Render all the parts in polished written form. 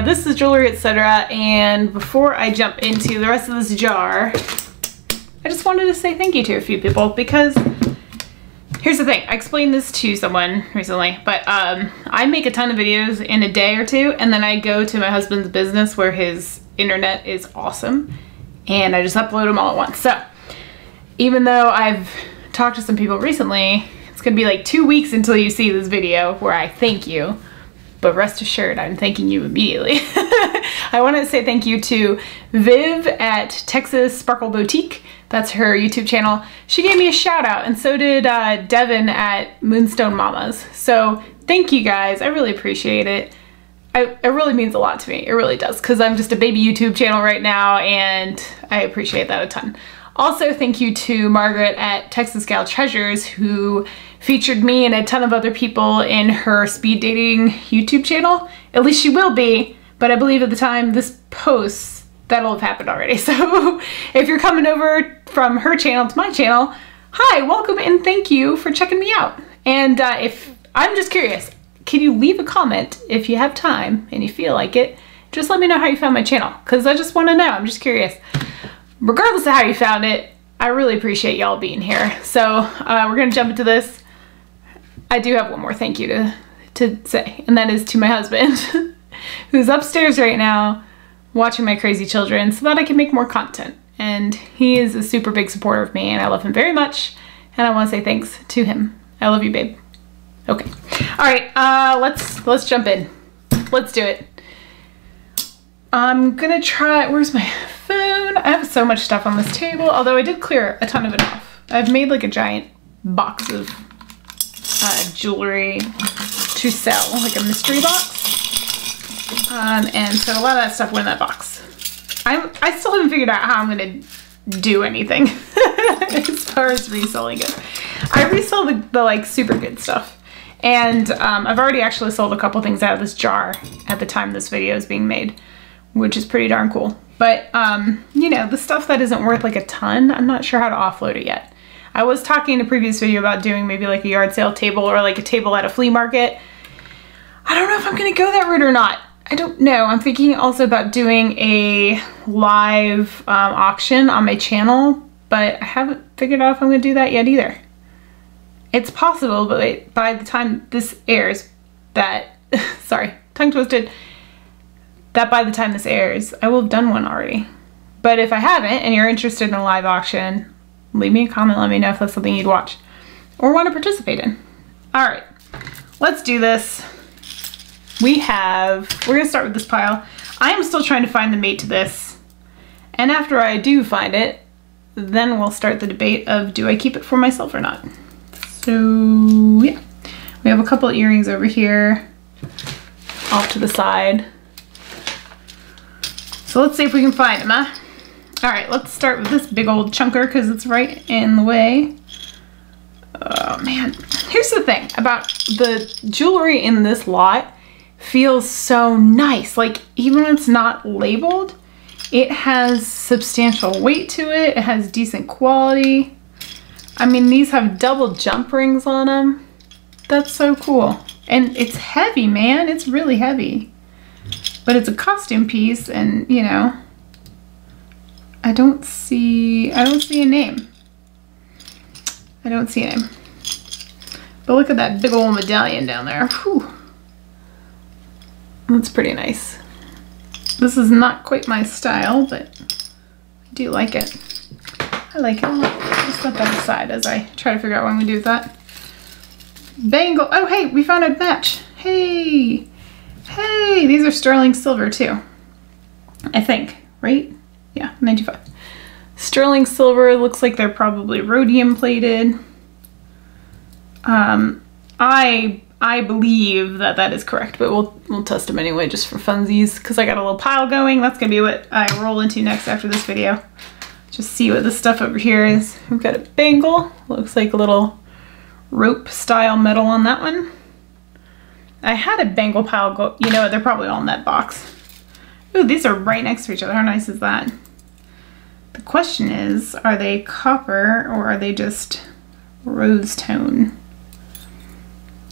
more. This is Jewelry Etc. And before I jump into the rest of this jar, I just wanted to say thank you to a few people because here's the thing. I explained this to someone recently, but I make a ton of videos in a day or two, and then I go to my husband's business where his internet is awesome, and I just upload them all at once. So even though I've talked to some people recently, it's gonna be like 2 weeks until you see this video where I thank you, but rest assured I'm thanking you immediately. I want to say thank you to Viv at Texas Sparkle Boutique. That's her YouTube channel. She gave me a shout out, and so did Devin at Moonstone Mamas. So thank you guys, I really appreciate it. It really means a lot to me, it really does, because I'm just a baby YouTube channel right now, and I appreciate that a ton. Also, thank you to Margaret at Texas Gal Treasures, who featured me and a ton of other people in her speed dating YouTube channel. At least she will be, but I believe at the time this posts, that'll have happened already. So if you're coming over from her channel to my channel, hi, welcome and thank you for checking me out. And if I'm just curious, can you leave a comment if you have time and you feel like it? Just let me know how you found my channel, because I just want to know. I'm just curious. Regardless of how you found it, I really appreciate y'all being here. So we're gonna jump into this. I do have one more thank you to say, and that is to my husband, who's upstairs right now watching my crazy children so that I can make more content. And he is a super big supporter of me, and I love him very much, and I want to say thanks to him. I love you, babe. Okay. All right, let's jump in. Let's do it. I'm gonna try, where's my phone? I have so much stuff on this table, although I did clear a ton of it off. I've made like a giant box of jewelry to sell, like a mystery box. And so a lot of that stuff went in that box. I still haven't figured out how I'm gonna do anything as far as reselling it. I resell the like super good stuff. And I've already actually sold a couple things out of this jar at the time this video is being made, which is pretty darn cool. But, you know, the stuff that isn't worth like a ton, I'm not sure how to offload it yet. I was talking in a previous video about doing maybe like a yard sale table or like a table at a flea market. I don't know if I'm gonna go that route or not. I don't know. I'm thinking also about doing a live auction on my channel, but I haven't figured out if I'm gonna do that yet either. It's possible, but by the time this airs, that, sorry, tongue twisted, that by the time this airs, I will have done one already. But if I haven't, and you're interested in a live auction, leave me a comment, let me know if that's something you'd watch or want to participate in. All right, let's do this. We're gonna start with this pile. I am still trying to find the mate to this. And after I do find it, then we'll start the debate of do I keep it for myself or not? So yeah, we have a couple of earrings over here off to the side. So let's see if we can find them, huh? All right, let's start with this big old chunker because it's right in the way. Oh man, here's the thing about the jewelry in this lot, feels so nice. Like even when it's not labeled, it has substantial weight to it. It has decent quality. I mean, these have double jump rings on them. That's so cool. And it's heavy, man. It's really heavy. But it's a costume piece, and you know, I don't see a name. I don't see a name. But look at that big old medallion down there. Whew. That's pretty nice. This is not quite my style, but I do like it. I like it. I'll set that aside as I try to figure out what I'm gonna do with that. Bangle. Oh, hey, we found a match. Hey. Hey, these are sterling silver too. I think, right? Yeah, 95. Sterling silver, looks like they're probably rhodium plated. I believe that that is correct, but we'll test them anyway just for funsies because I got a little pile going. That's gonna be what I roll into next after this video. Just see what this stuff over here is. We've got a bangle. Looks like a little rope style metal on that one. I had a bangle pile go, you know, they're probably all in that box. Ooh, these are right next to each other. How nice is that? The question is, are they copper or are they just rose tone?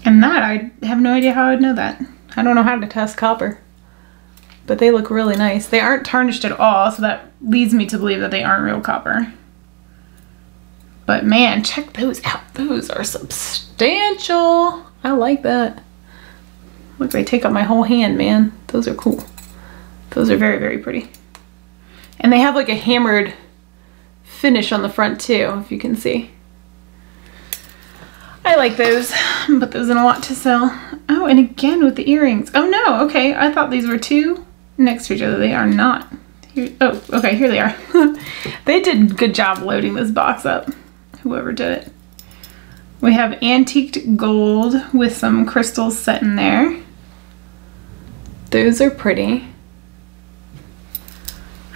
And that, I have no idea how I'd know that. I don't know how to test copper. but they look really nice. They aren't tarnished at all, so that leads me to believe that they aren't real copper. But man, check those out. Those are substantial. I like that. Look, they take up my whole hand, man. Those are cool. Those are very, very pretty. And they have like a hammered finish on the front too, if you can see. I like those. Put those in a lot to sell. Oh, and again with the earrings. Oh no, okay. I thought these were two next to each other. They are not. Here, oh, okay, here they are. They did a good job loading this box up. Whoever did it. We have antiqued gold with some crystals set in there. Those are pretty.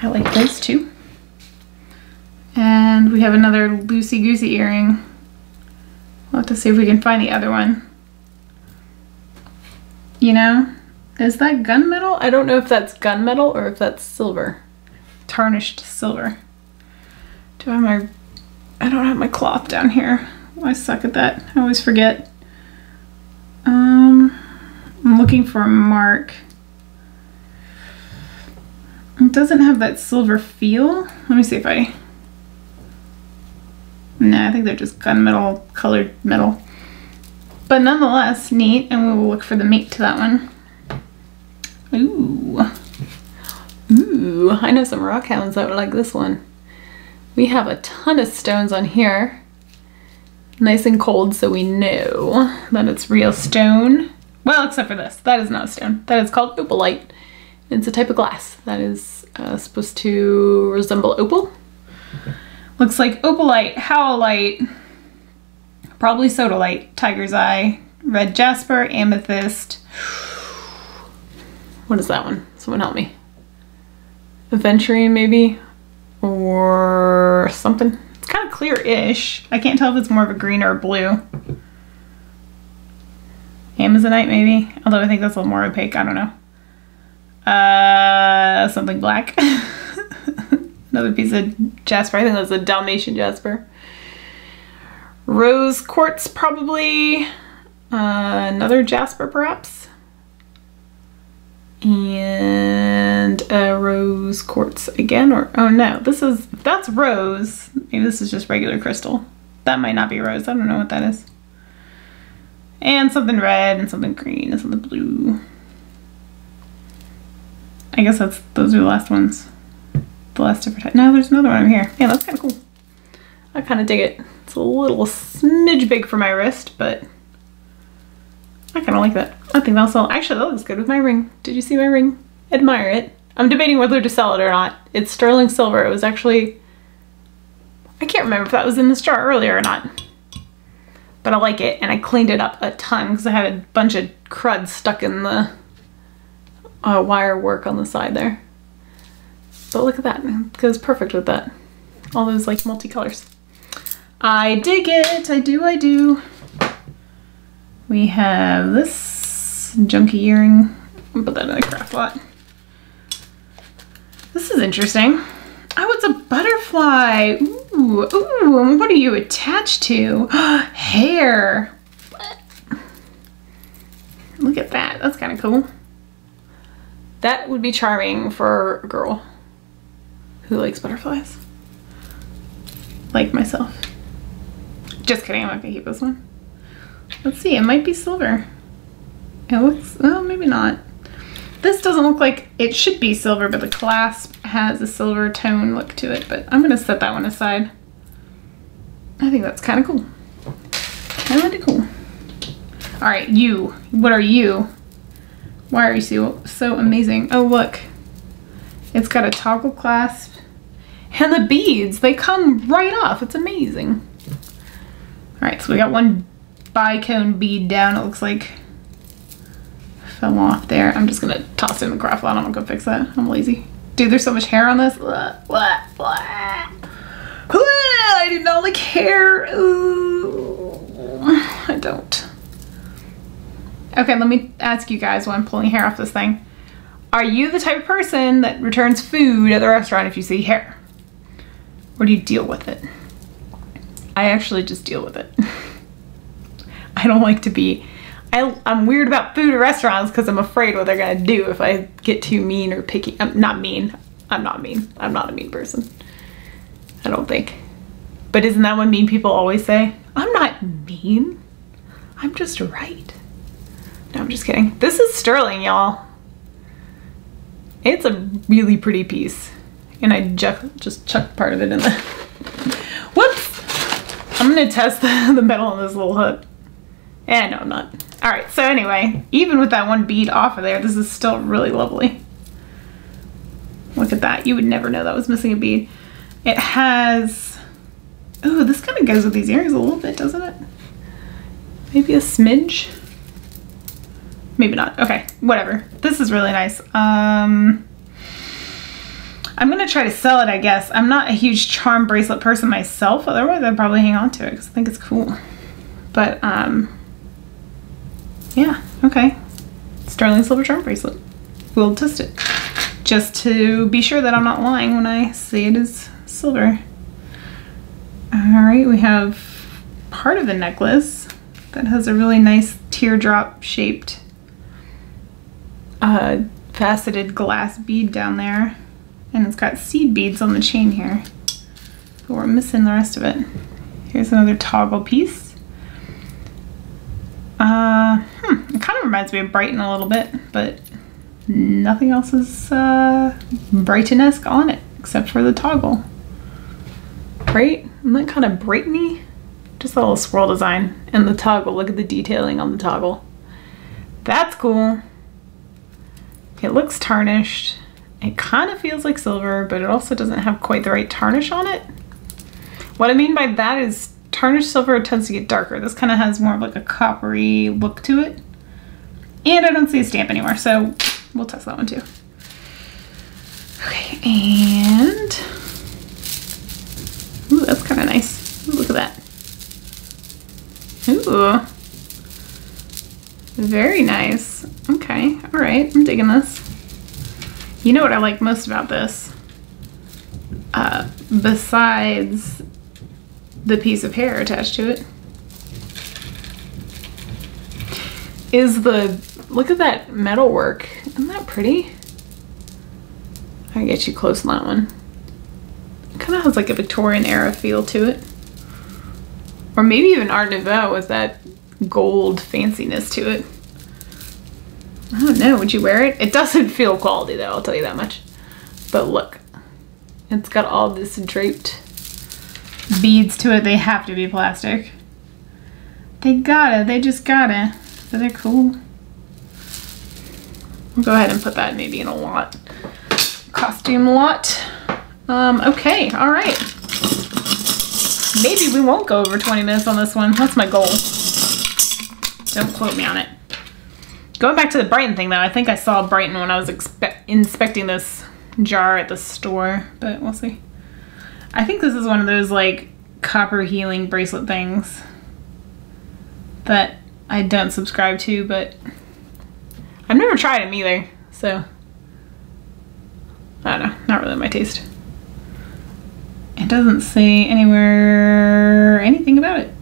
I like those too. And we have another loosey-goosey earring. We'll have to see if we can find the other one. You know, is that gunmetal? I don't know if that's gunmetal or if that's silver. Tarnished silver. I don't have my cloth down here. I suck at that. I always forget. I'm looking for a mark. It doesn't have that silver feel. Let me see if I... No, I think they're just gunmetal, colored metal. But nonetheless, neat, and we will look for the mate to that one. Ooh. Ooh, I know some rockhounds that would like this one. We have a ton of stones on here. Nice and cold, so we know that it's real stone. Well, except for this. That is not a stone. That is called opalite. It's a type of glass that is supposed to resemble opal. Looks like opalite, howlite, probably sodalite, tiger's eye, red jasper, amethyst. What is that one? Someone help me. Aventurine maybe? Or something. It's kind of clear-ish. I can't tell if it's more of a green or a blue. Amazonite maybe? Although I think that's a little more opaque, I don't know. Something black. Another piece of jasper. I think that's a Dalmatian jasper. Rose quartz probably. Another jasper perhaps. And a rose quartz again, or oh no, that's rose. Maybe this is just regular crystal. That might not be rose. I don't know what that is. And something red and something green and something blue. I guess those are the last ones. The last different type. No, there's another one over here. Yeah, that's kind of cool. I kind of dig it. It's a little smidge big for my wrist, but I kind of like that. I think that'll sell. Actually, that looks good with my ring. Did you see my ring? Admire it. I'm debating whether to sell it or not. It's sterling silver. It was actually, I can't remember if that was in this jar earlier or not. But I like it, and I cleaned it up a ton because I had a bunch of crud stuck in the wire work on the side there. But look at that. It goes perfect with that. All those like multicolors. I dig it. I do. We have this junky earring. I'll put that in the craft lot. This is interesting. Oh, it's a butterfly. Ooh, ooh, what are you attached to? Hair. Look at that. That's kind of cool. That would be charming for a girl who likes butterflies. Like myself. Just kidding, I'm not gonna keep this one. Let's see, it might be silver. It looks, well, maybe not. This doesn't look like it should be silver, but the clasp has a silver tone look to it, but I'm gonna set that one aside. I think that's kind of cool. Kind of cool. All right, you, what are you? Why are you so amazing? Oh, look. It's got a toggle clasp. And the beads, they come right off. It's amazing. All right, so we got one bicone bead down. It looks like fell off there. I'm just gonna toss it in the craft lot. I'm not gonna fix that. I'm lazy. Dude, there's so much hair on this. I do not like hair. Ooh, I don't. Okay, let me ask you guys while I'm pulling hair off this thing. Are you the type of person that returns food at the restaurant if you see hair? Or do you deal with it? I actually just deal with it. I don't like to be, I'm weird about food at restaurants because I'm afraid what they're gonna do if I get too mean or picky. I'm not mean. I'm not mean. I'm not a mean person. I don't think. But isn't that what mean people always say? I'm not mean. I'm just right. No, I'm just kidding. This is sterling, y'all. It's a really pretty piece. And I just chucked part of it in the... Whoops! I'm gonna test the metal on this little hook. Eh, no, I'm not. All right, so anyway, even with that one bead off of there, this is still really lovely. Look at that. You would never know that was missing a bead. It has... Ooh, this kind of goes with these earrings a little bit, doesn't it? Maybe a smidge? Maybe not. Okay, whatever. This is really nice. I'm gonna try to sell it, I guess. I'm not a huge charm bracelet person myself, otherwise I'd probably hang on to it because I think it's cool. But, yeah, okay. Sterling silver charm bracelet. We'll test it. Just to be sure that I'm not lying when I say it is silver. Alright, we have part of the necklace that has a really nice teardrop shaped faceted glass bead down there. And it's got seed beads on the chain here. But we're missing the rest of it. Here's another toggle piece. It kind of reminds me of Brighton a little bit, but nothing else is Brighton-esque on it except for the toggle. Right? Isn't that kind of Brighton-y? Just a little swirl design. And the toggle, look at the detailing on the toggle. That's cool. It looks tarnished. It kind of feels like silver, but it also doesn't have quite the right tarnish on it. What I mean by that is tarnished silver tends to get darker. This kind of has more of like a coppery look to it. And I don't see a stamp anymore, so we'll test that one too. Okay, and... Ooh, that's kind of nice. Ooh, look at that. Ooh. Very nice. Okay, all right, I'm digging this. You know what I like most about this? Besides the piece of hair attached to it, is the, look at that metal work. Isn't that pretty? I can get you close on that one. It kind of has like a Victorian era feel to it. Or maybe even Art Nouveau with that gold fanciness to it. I don't know, would you wear it? It doesn't feel quality though, I'll tell you that much. But look, it's got all this draped beads to it. They have to be plastic. They just gotta. So they're cool. We'll go ahead and put that maybe in a lot. Costume lot. Okay, all right. Maybe we won't go over 20 minutes on this one. That's my goal. Don't quote me on it. Going back to the Brighton thing though, I think I saw Brighton when I was inspecting this jar at the store, but we'll see. I think this is one of those like copper healing bracelet things that I don't subscribe to, but I've never tried them either, so I don't know, not really my taste. It doesn't say anywhere anything about it.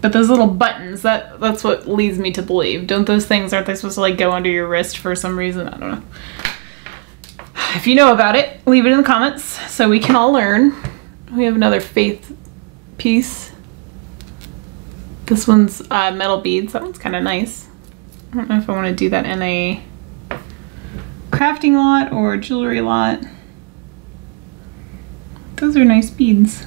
But those little buttons, that's what leads me to believe. Don't those things, aren't they supposed to like go under your wrist for some reason? I don't know. If you know about it, leave it in the comments so we can all learn. We have another faith piece. This one's metal beads. That one's kind of nice. I don't know if I want to do that in a crafting lot or jewelry lot. Those are nice beads.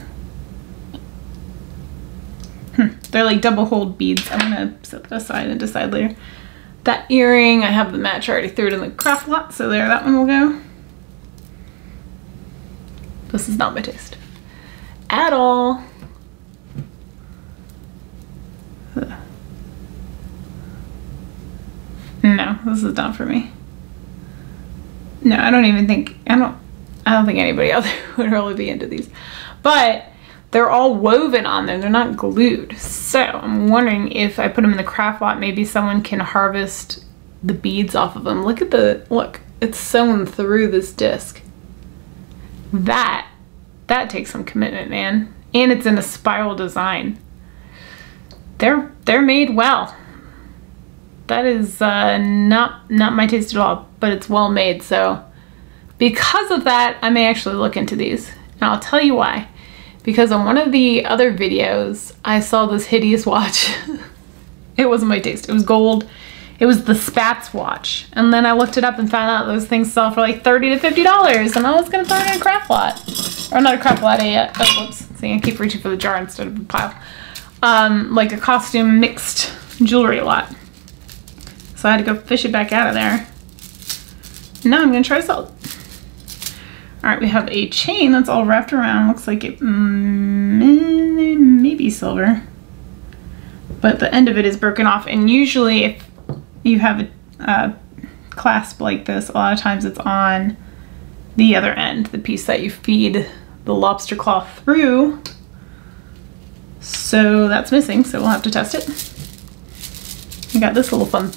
They're like double hold beads. I'm gonna set that aside and decide later. That earring, I have the match, I already threw it in the craft lot, so there, that one will go. This is not my taste. At all. No, this is not for me. No, I don't think anybody out there would really be into these. But they're all woven on there, they're not glued. So I'm wondering if I put them in the craft lot, maybe someone can harvest the beads off of them. Look at look, it's sewn through this disc. That takes some commitment, man. And it's in a spiral design. They're made well. That is not my taste at all, but it's well made. So because of that, I may actually look into these. And I'll tell you why. Because on one of the other videos, I saw this hideous watch. It wasn't my taste. It was gold. It was the Spatz watch. And then I looked it up and found out those things sell for like $30 to $50. And I was gonna throw it in a craft lot. Or not a craft lot, oh whoops. See, I keep reaching for the jar instead of the pile. Like a costume mixed jewelry lot. So I had to go fish it back out of there. Now I'm gonna try to sell it. All right, we have a chain that's all wrapped around. Looks like it maybe silver, but the end of it is broken off. And usually if you have a clasp like this, a lot of times it's on the other end, the piece that you feed the lobster claw through. So that's missing, so we'll have to test it. I got this little fun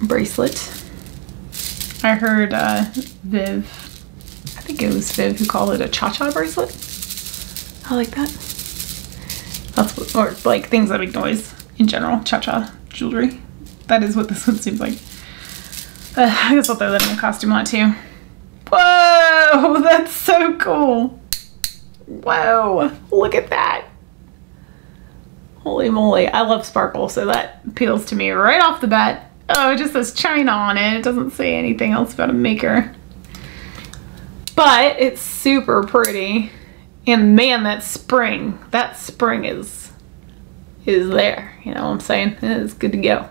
bracelet. I heard Viv, I think it was Viv who called it a cha-cha bracelet. I like that. That's what, or like things that make noise in general, cha-cha jewelry. That is what this one seems like. I guess I'll throw that in the costume lot too. Whoa, that's so cool. Whoa, look at that. Holy moly, I love sparkle, so that appeals to me right off the bat. Oh, it just says China on it. It doesn't say anything else about a maker. But it's super pretty. And man, that spring is there. You know what I'm saying? It's good to go.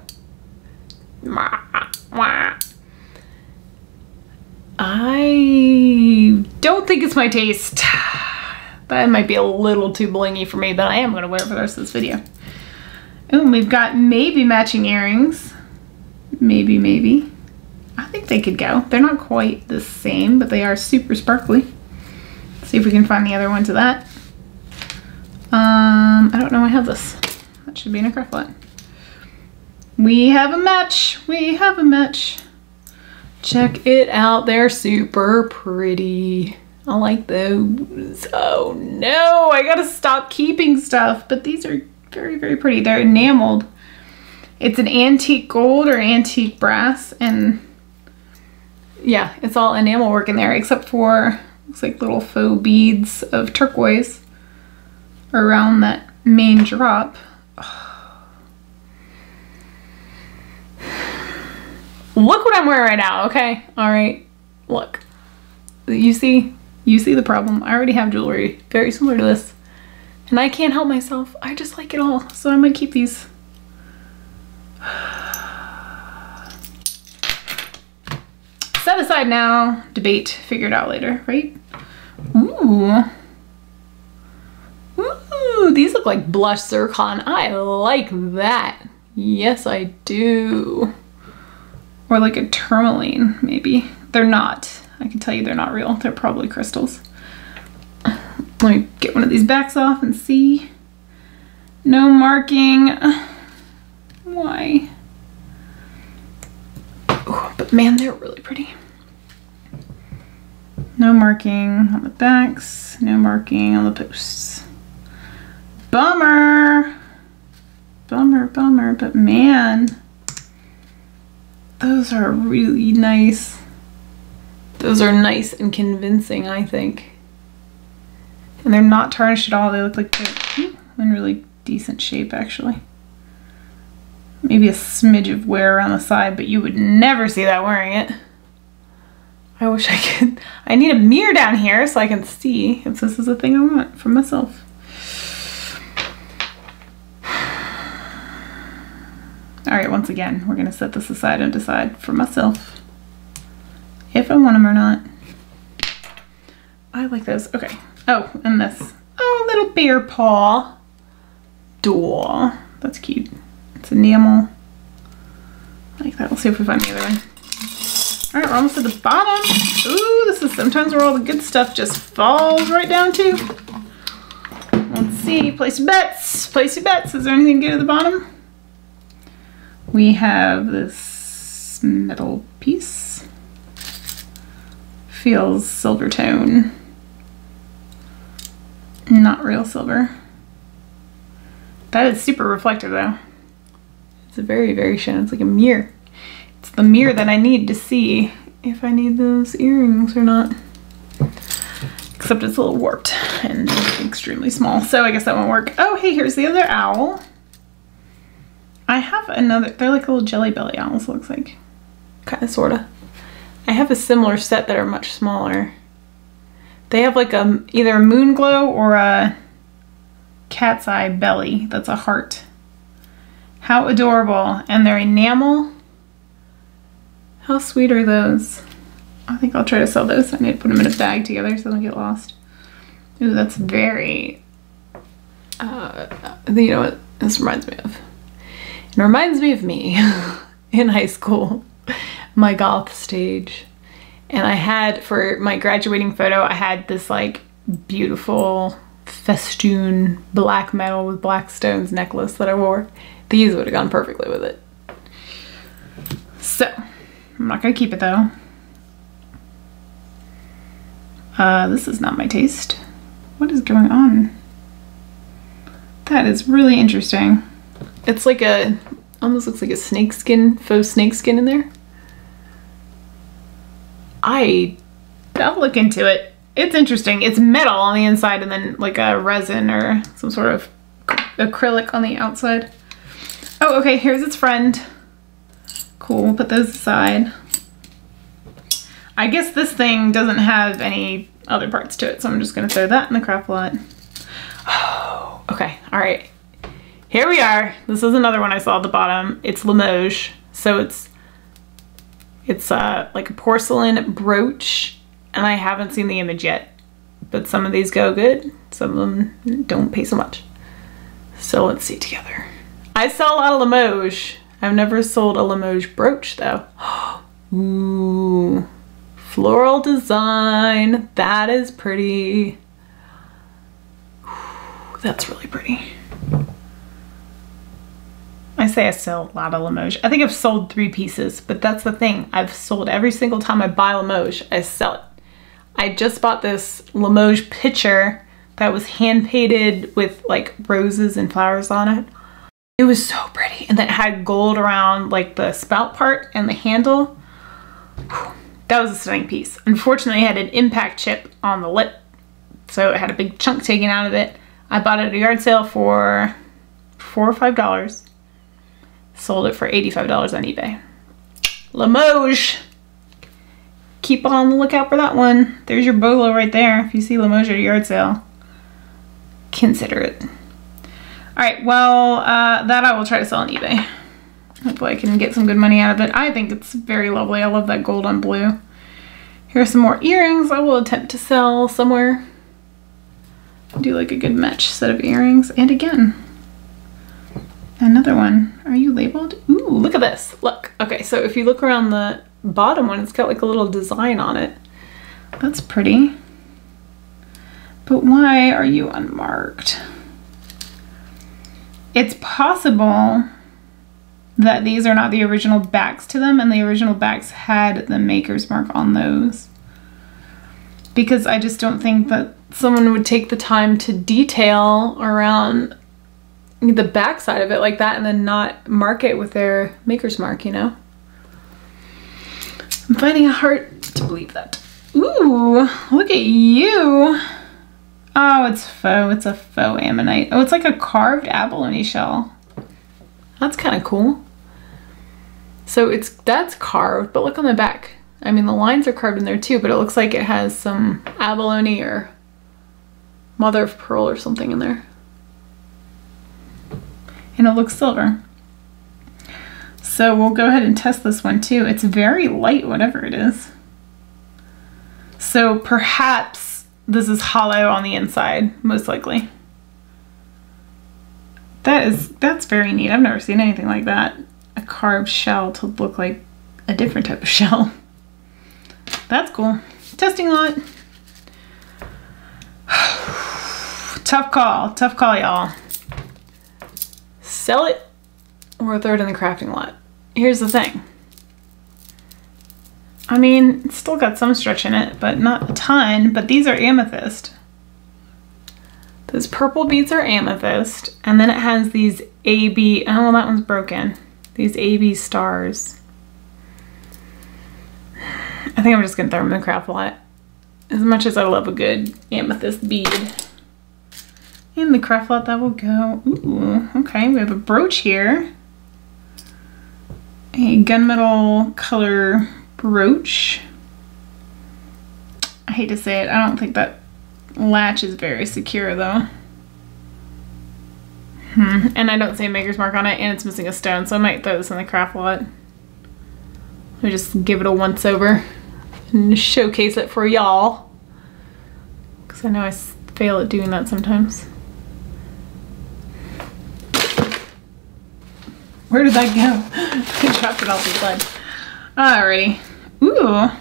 I don't think it's my taste. That might be a little too blingy for me, but I am going to wear it for the rest of this video. And we've got maybe matching earrings. Maybe. I think they could go. They're not quite the same, but they are super sparkly. Let's see if we can find the other ones of that. I don't know I have this. That should be in a craft lot. We have a match. We have a match. Check it out. They're super pretty. I like those. Oh no, I gotta stop keeping stuff, but these are very, very pretty. They're enameled. It's an antique gold or antique brass, and yeah, it's all enamel work in there, except for, looks like little faux beads of turquoise around that main drop. Look what I'm wearing right now, okay? All right, look. You see the problem. I already have jewelry very similar to this, and I can't help myself. I just like it all, so I might keep these. Set aside now, debate, figure it out later, right? Ooh. Ooh, these look like blush zircon. I like that. Yes, I do. Or like a tourmaline, maybe. They're not. I can tell you they're not real. They're probably crystals. Let me get one of these backs off and see. No marking. Why? Oh, but man, they're really pretty. No marking on the backs. No marking on the posts. Bummer. Bummer, bummer, but man, those are really nice. Those are nice and convincing, I think. And they're not tarnished at all. They look like they're in really decent shape, actually. Maybe a smidge of wear around the side, but you would never see that wearing it. I wish I could. I need a mirror down here so I can see if this is a thing I want for myself. All right, once again, we're gonna set this aside and decide for myself if I want them or not. I like those. Okay. Oh, and this. Oh, little bear paw doll. That's cute. It's enamel. I like that. We'll see if we find the other one. All right, we're almost at the bottom. Ooh, this is sometimes where all the good stuff just falls right down to. Let's see. Place your bets. Place your bets. Is there anything good at the bottom? We have this metal piece. Feels silver tone. Not real silver. That is super reflective though. It's a very, very shiny. It's like a mirror. It's the mirror that I need to see if I need those earrings or not. Except it's a little warped and extremely small, so I guess that won't work. Oh, hey, here's the other owl. I have another, they're like little jelly belly owls, looks like. Kinda, sorta. I have a similar set that are much smaller. They have like either a moon glow or a cat's eye belly that's a heart. How adorable. And they're enamel. How sweet are those? I think I'll try to sell those. I need to put them in a bag together so they don't get lost. Ooh, that's very, you know what this reminds me of? It reminds me of me in high school, my goth stage. And I had, for my graduating photo, I had this like beautiful festoon black metal with black stones necklace that I wore. These would have gone perfectly with it. So, I'm not gonna keep it though. This is not my taste. What is going on? That is really interesting. It's like a, almost looks like a snake skin, faux snake skin in there. I'll look into it. It's interesting. It's metal on the inside and then like a resin or some sort of acrylic on the outside. Oh, okay, here's its friend. Cool, we'll put those aside. I guess this thing doesn't have any other parts to it, so I'm just gonna throw that in the craft lot. Oh, okay, all right. Here we are. This is another one I saw at the bottom. It's Limoges, so it's like a porcelain brooch, and I haven't seen the image yet, but some of these go good, some of them don't pay so much. So let's see together. I sell a lot of Limoges. I've never sold a Limoges brooch though. Ooh. Floral design, that is pretty. That's really pretty. I say I sell a lot of Limoges. I think I've sold 3 pieces, but that's the thing. I've sold every single time I buy Limoges, I sell it. I just bought this Limoges pitcher that was hand painted with like roses and flowers on it. It was so pretty, and then it had gold around like the spout part and the handle. Whew. That was a stunning piece. Unfortunately, it had an impact chip on the lip, so it had a big chunk taken out of it. I bought it at a yard sale for $4 or $5. Sold it for $85 on eBay. Limoges. Keep on the lookout for that one. There's your bolo right there. If you see Limoges at a yard sale, consider it. All right, well, that I will try to sell on eBay. Hopefully I can get some good money out of it. I think it's very lovely. I love that gold on blue. Here are some more earrings I will attempt to sell somewhere. Do like a good match set of earrings. And again, another one. Are you labeled? Ooh, look at this. Look. Okay, so if you look around the bottom one, it's got like a little design on it. That's pretty. But why are you unmarked? It's possible that these are not the original backs to them, and the original backs had the maker's mark on those. Because I just don't think that someone would take the time to detail around the back side of it like that and then not mark it with their maker's mark, you know? I'm finding it hard to believe that. Ooh, look at you. Oh, it's faux. It's a faux ammonite. Oh, it's like a carved abalone shell. That's kind of cool. So that's carved, but look on the back. I mean, the lines are carved in there too, but it looks like it has some abalone or mother of pearl or something in there. And it looks silver. So we'll go ahead and test this one too. It's very light, whatever it is. So perhaps this is hollow on the inside, most likely. That's very neat. I've never seen anything like that. A carved shell to look like a different type of shell. That's cool. Testing lot. Tough call, y'all. Sell it or throw it in the crafting lot. Here's the thing. I mean, it's still got some stretch in it, but not a ton, but these are amethyst. Those purple beads are amethyst, and then it has these AB, oh, well, that one's broken. These AB stars. I think I'm just gonna throw them in the craft lot. As much as I love a good amethyst bead. In the craft lot that will go. Ooh, okay, we have a brooch here. A gunmetal color brooch. I hate to say it, I don't think that latch is very secure though. And I don't see a maker's mark on it, and it's missing a stone, so I might throw this in the craft lot. Let me just give it a once over and showcase it for y'all. Because I know I fail at doing that sometimes. Where did that go? I dropped it off the sled. Alrighty. Ooh.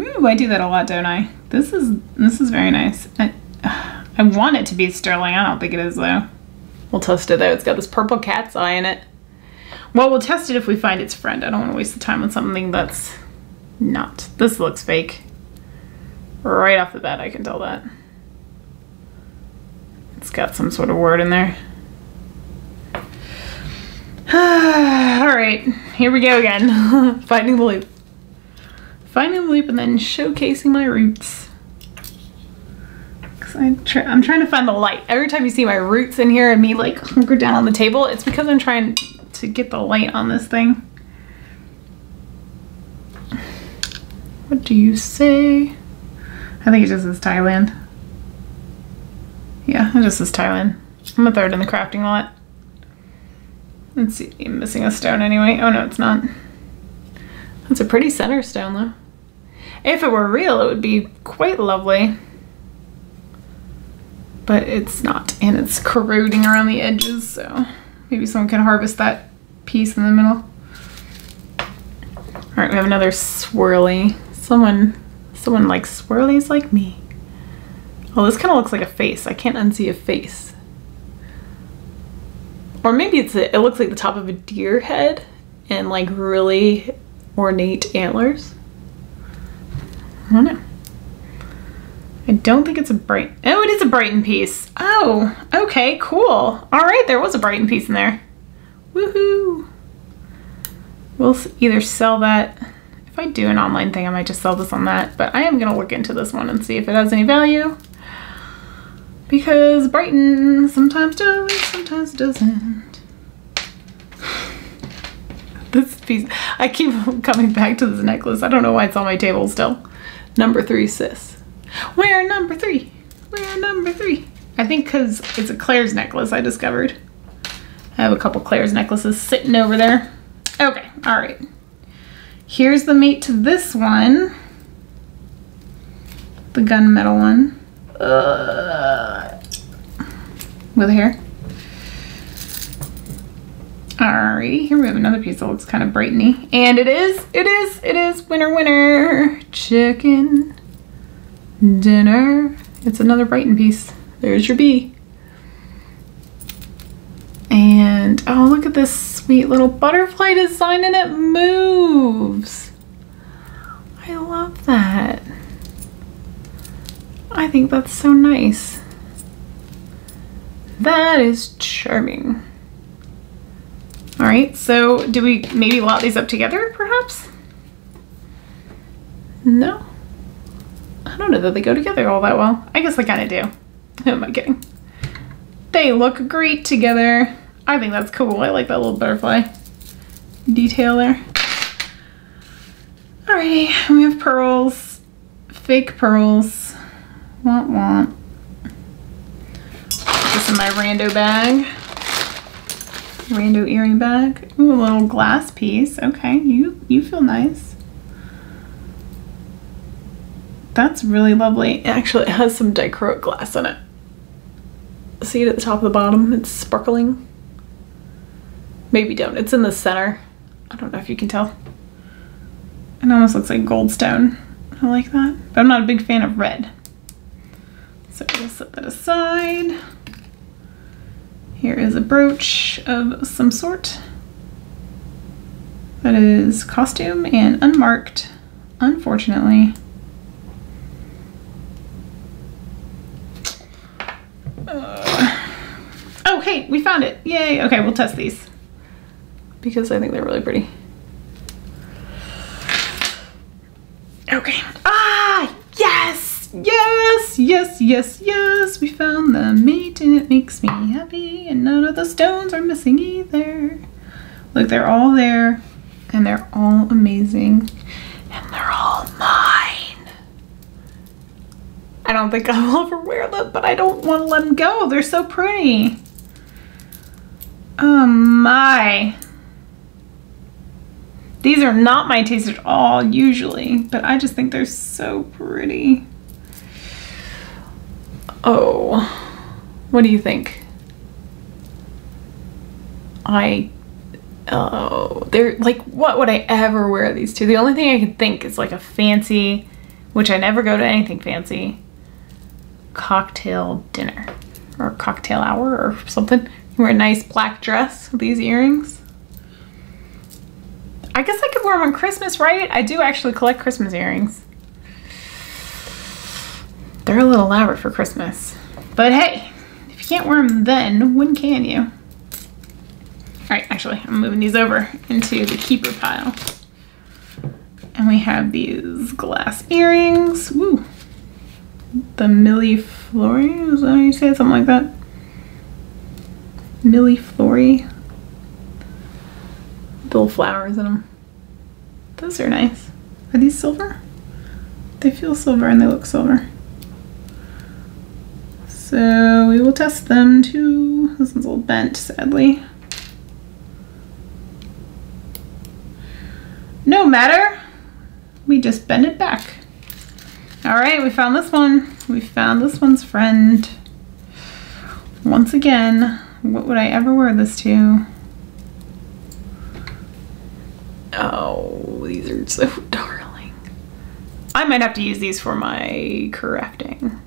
Ooh, I do that a lot, don't I? This is very nice. I want it to be sterling. I don't think it is though. We'll test it though. It's got this purple cat's eye in it. Well, we'll test it if we find its friend. I don't want to waste the time on something that's not. This looks fake. Right off the bat, I can tell that. It's got some sort of word in there. Alright, here we go again. Finding the loop. Finding the loop and then showcasing my roots. Cause I'm trying to find the light. Every time you see my roots in here and me like hunkered down on the table, it's because I'm trying to get the light on this thing. What do you say? I think it just says Thailand. Yeah, it just says Thailand. I'm gonna throw it in the crafting lot. Let's see, I'm missing a stone anyway. Oh no, it's not. That's a pretty center stone though. If it were real, it would be quite lovely. But it's not, and it's corroding around the edges, so maybe someone can harvest that piece in the middle. All right, we have another swirly. Someone likes swirlies like me. Oh, this kind of looks like a face. I can't unsee a face. Or maybe it looks like the top of a deer head and like really ornate antlers. I don't know. I don't think it's a Brighton. Oh, it is a Brighton piece. Oh, okay, cool. All right, there was a Brighton piece in there. Woohoo. We'll either sell that. If I do an online thing, I might just sell this on that, but I am gonna look into this one and see if it has any value. Because Brighton sometimes does, sometimes doesn't. This piece, I keep coming back to this necklace. I don't know why it's on my table still. Number 3, sis. Where number 3? Where number 3? I think because it's a Claire's necklace I discovered. I have a couple Claire's necklaces sitting over there. Okay, all right. Here's the mate to this one. The gunmetal one. With hair. Alrighty, here we have another piece that looks kind of Brighton-y. And it is winner, winner, chicken dinner. It's another Brighton piece. There's your bee. And oh, look at this sweet little butterfly design, and it moves. I love that. I think that's so nice. That is charming. All right, so do we maybe lot these up together, perhaps? No. I don't know that they go together all that well. I guess they kind of do. Who am I kidding? They look great together. I think that's cool. I like that little butterfly detail there. Alrighty, we have pearls, fake pearls. Want, want. Put this in my rando bag. Rando earring bag. Ooh, a little glass piece. Okay, you feel nice. That's really lovely. Actually, it has some dichroic glass in it. See it at the top of the bottom? It's sparkling. Maybe don't. It's in the center. I don't know if you can tell. It almost looks like goldstone. I like that. But I'm not a big fan of red. So we'll set that aside. Here is a brooch of some sort. That is costume and unmarked, unfortunately. Okay, we found it. Yay. Okay, we'll test these because I think they're really pretty. Okay. Ah, yes, yes, yes, yes, yes. We found the mate and it makes me happy, and none of the stones are missing either. Look, they're all there and they're all amazing and they're all mine. I don't think I'll ever wear them, but I don't want to let them go. They're so pretty. Oh my. These are not my taste at all usually, but I just think they're so pretty. Oh, what do you think? Oh, they're like, what would I ever wear these to? The only thing I could think is like a fancy, which I never go to anything fancy, cocktail dinner or cocktail hour or something. You wear a nice black dress with these earrings. I guess I could wear them on Christmas, right? I do actually collect Christmas earrings. They're a little elaborate for Christmas. But hey, if you can't wear them then, when can you? All right, actually, I'm moving these over into the keeper pile. And we have these glass earrings. Woo. The milliflora, is that how you say it? Something like that? Milliflora. Little flowers in them. Those are nice. Are these silver? They feel silver and they look silver. So we will test them too. This one's a little bent, sadly. No matter. We just bend it back. All right, we found this one. We found this one's friend. Once again, what would I ever wear this to? Oh, these are so darling. I might have to use these for my crafting.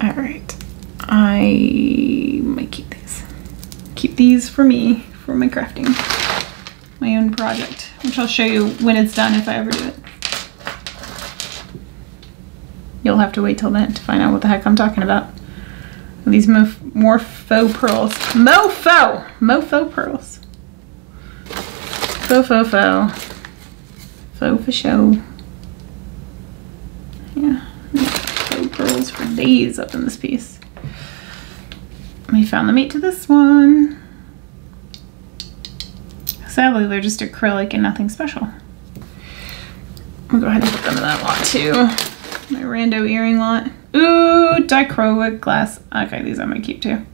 All right, I might keep these. Keep these for me, for my crafting. My own project, which I'll show you when it's done if I ever do it. You'll have to wait till then to find out what the heck I'm talking about. These more faux pearls. Mofo pearls. Faux. Faux for show. Yeah, faux pearls for days up in this piece. We found the mate to this one. Sadly, they're just acrylic and nothing special. I'll go ahead and put them in that lot too. My rando earring lot. Ooh, dichroic glass. Okay, these I might keep too.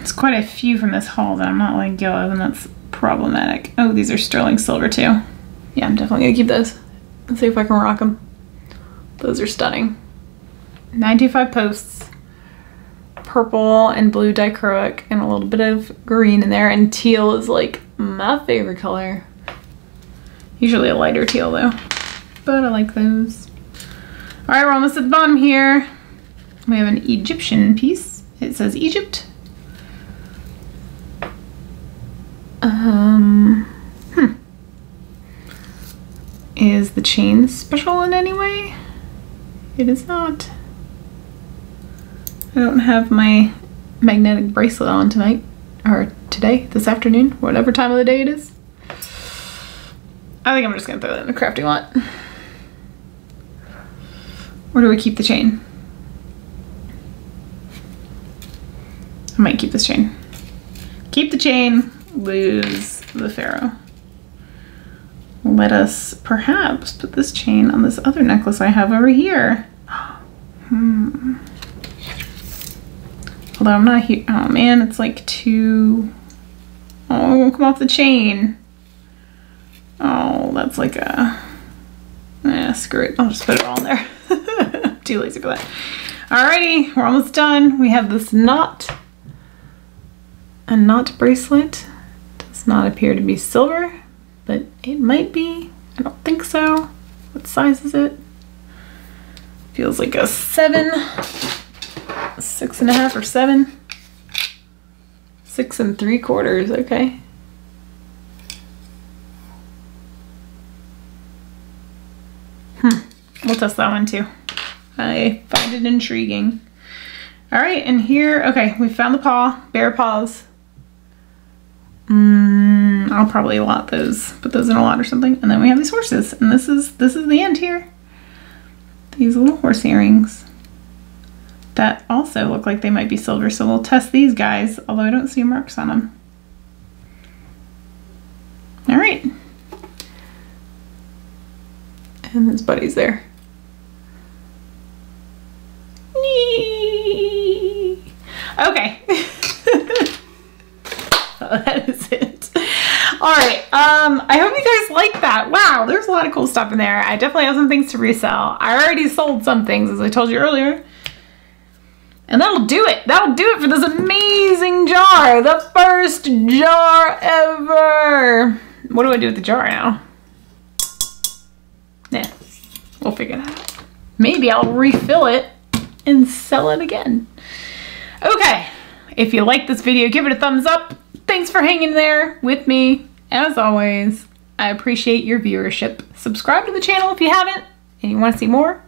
It's quite a few from this haul that I'm not letting go of, and that's problematic. Oh, these are sterling silver too. Yeah, I'm definitely gonna keep those. Let's see if I can rock them. Those are stunning. 925 posts. Purple and blue dichroic and a little bit of green in there, and teal is like my favorite color. Usually a lighter teal though, but I like those. All right, we're almost at the bottom here. We have an Egyptian piece. It says Egypt. Is the chain special in any way? It is not. I don't have my magnetic bracelet on tonight, or today, this afternoon, whatever time of the day it is. I think I'm just gonna throw that in the crafting lot. Or do we keep the chain? I might keep this chain. Keep the chain, lose the pharaoh. Let us perhaps put this chain on this other necklace I have over here. Although I'm not here. Oh man, it's like too. Oh, it won't come off the chain. Oh, that's like a. Screw it. I'll just put it all in there. I'm too lazy for that. Alrighty, we're almost done. We have this knot. A knot bracelet. Does not appear to be silver, but it might be. I don't think so. What size is it? Feels like a 7. 6.5 or 7. 6 3/4, okay. We'll test that one too. I find it intriguing. All right, and here, okay, we found the paw, bear paws. I'll probably lot those, put those in a lot or something. And then we have these horses, and this is the end here. These little horse earrings that also look like they might be silver, so we'll test these guys, although I don't see marks on them. All right. And his buddy's there. Okay. Oh, that is it. All right. I hope you guys like that. Wow, there's a lot of cool stuff in there. I definitely have some things to resell. I already sold some things, as I told you earlier. And that'll do it. That'll do it for this amazing jar. The first jar ever. What do I do with the jar now? Yeah, we'll figure that out. Maybe I'll refill it and sell it again. Okay, if you like this video, give it a thumbs up. Thanks for hanging there with me. As always, I appreciate your viewership. Subscribe to the channel if you haven't and you want to see more.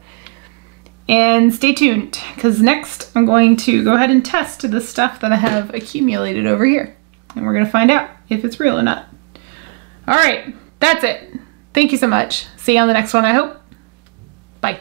And stay tuned, because next I'm going to go ahead and test the stuff that I have accumulated over here. And we're going to find out if it's real or not. All right, that's it. Thank you so much. See you on the next one, I hope. Bye.